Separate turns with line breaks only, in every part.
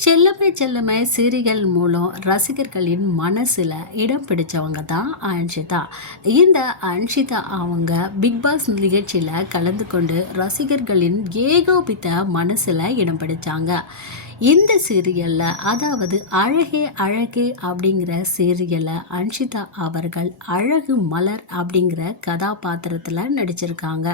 செல்லமை செல்லமை serial மூலம் ரசிகர்களின் மனசில் இடம் பிடிச்சவங்க தான் அன்ஷிதா. இந்த அன்ஷிதா அவங்க பிக் பாஸ் நிகழ்ச்சியில் கலந்து கொண்டு ரசிகர்களின் ஏகோபித்த மனசில் இடம் பிடிச்சாங்க. இந்த சீரியலில் அதாவது அழகே அழகு அப்படிங்கிற சீரியலில் அன்ஷிதா அவர்கள் அழகு மலர் அப்படிங்கிற கதாபாத்திரத்தில் நடிச்சிருக்காங்க.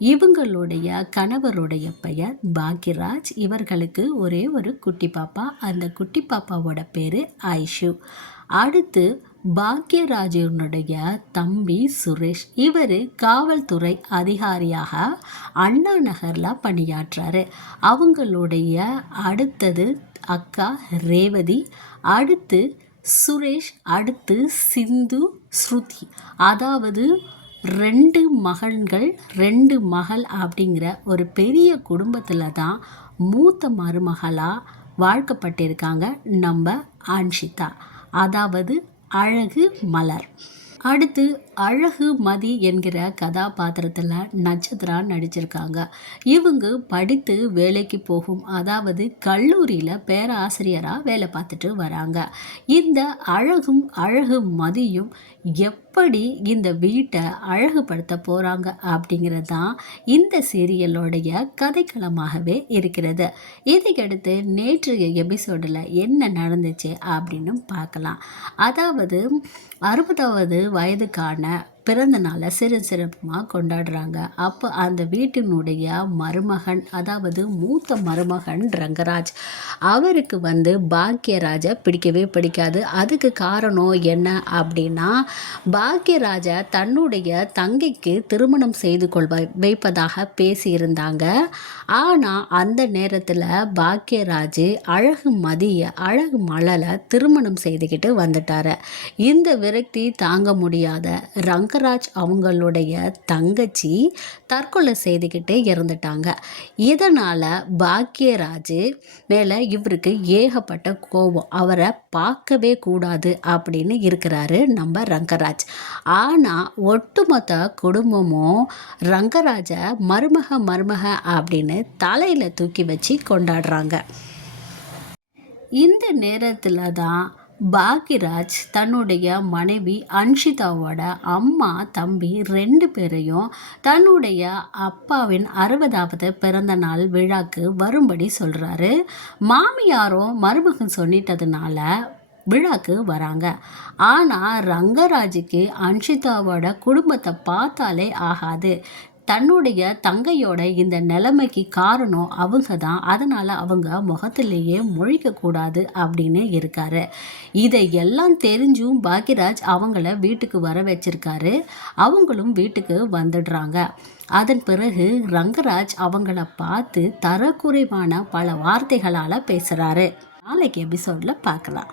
இவங்களுடைய கணவருடைய பெயர் பாக்யராஜ். இவர்களுக்கு ஒரே ஒரு குட்டி பாப்பா. அந்த குட்டி பாப்பாவோட பேர் ஐஷு. அடுத்து பாக்யராஜனுடைய தம்பி சுரேஷ். இவர் காவல்துறை அதிகாரியாக அண்ணா நகரில் பணியாற்றுறாரு அவங்களுடைய அடுத்தது அக்கா ரேவதி. அடுத்து சுரேஷ் அடுத்து சிந்து ஸ்ருதி. அதாவது ரெண்டு மகன்கள் ரெண்டு மகள் அப்படிங்கிற ஒரு பெரிய குடும்பத்தில் தான் மூத்த மருமகளாக வாழ்க்கப்பட்டிருக்காங்க நம்ம அன்ஷிதா. அதாவது அழகு மலர். அடுத்து அழகு மதி என்கிற கதாபாத்திரத்தில் நட்சத்திரா நடிச்சிருக்காங்க. இவங்க படித்து வேலைக்கு போகும் அதாவது கல்லூரியில் பேராசிரியராக வேலை பார்த்துட்டு வராங்க. இந்த அழகும் அழகு மதியும் எப் எப்படி இந்த வீட்டை அழகுபடுத்த போகிறாங்க அப்படிங்கிறது தான் இந்த சீரியலோடைய கதைக்களமாகவே இருக்கிறது. இதுக்கடுத்து நேற்றைய எபிசோடில் என்ன நடந்துச்சு அப்படின்னு பார்க்கலாம். அதாவது அறுபதாவது வயதுக்கான பிறந்த நாளை சிறு சிறப்புமாக கொண்டாடுறாங்க. அப்போ அந்த வீட்டினுடைய மருமகன் அதாவது மூத்த மருமகன் ரங்கராஜ் அவருக்கு வந்து பாக்கியராஜை பிடிக்கவே பிடிக்காது. அதுக்கு காரணம் என்ன அப்படின்னா பாக்கியராஜை தன்னுடைய தங்கைக்கு திருமணம் செய்து கொள்வ வைப்பதாக பேசியிருந்தாங்க. ஆனால் அந்த நேரத்தில் பாக்கியராஜ் அழகு மதிய அழகு மலலை திருமணம் செய்துக்கிட்டு வந்துட்டார். இந்த விரக்தி தாங்க முடியாத ரங்க நாகராஜ் அவங்களுடைய தங்கச்சி தற்கொலை செய்துக்கிட்டே இறந்துட்டாங்க. இதனால் பாக்யராஜ் மேலே இவருக்கு ஏகப்பட்ட கோபம். அவரை பார்க்கவே கூடாது அப்படின்னு இருக்கிறாரு நம்ம ரங்கராஜ். ஆனால் ஒட்டுமொத்த குடும்பமும் ரங்கராஜை மருமக மருமக அப்படின்னு தலையில் தூக்கி வச்சு கொண்டாடுறாங்க. இந்த நேரத்தில் தான் பாக்யராஜ் தன்னுடைய மனைவி அன்ஷிதாவோட அம்மா தம்பி ரெண்டு பேரையும் தன்னுடைய அப்பாவின் அறுபதாவது பிறந்த நாள் விழாக்கு வரும்படி சொல்கிறாரு மாமியாரும் மருமகன் சொல்லிட்டதுனால விழாக்கு வராங்க. ஆனால் ரங்கராஜுக்கு அன்ஷிதாவோட குடும்பத்தை பார்த்தாலே ஆகாது. தன்னுடைய தங்கையோட இந்த நிலைமைக்கு காரணம் அவங்க தான். அதனால் அவங்க முகத்திலேயே முழிக்கக்கூடாது அப்படின்னு இருக்காரு. இதை எல்லாம் தெரிஞ்சும் பாக்யராஜ் அவங்கள வீட்டுக்கு வர வச்சிருக்காரு. அவங்களும் வீட்டுக்கு வந்துடுறாங்க. அதன் பிறகு ரங்கராஜ் அவங்கள பார்த்து தரக்குறைவான பல வார்த்தைகளால் பேசுகிறாரு நாளைக்கு எபிசோடில் பார்க்கலாம்.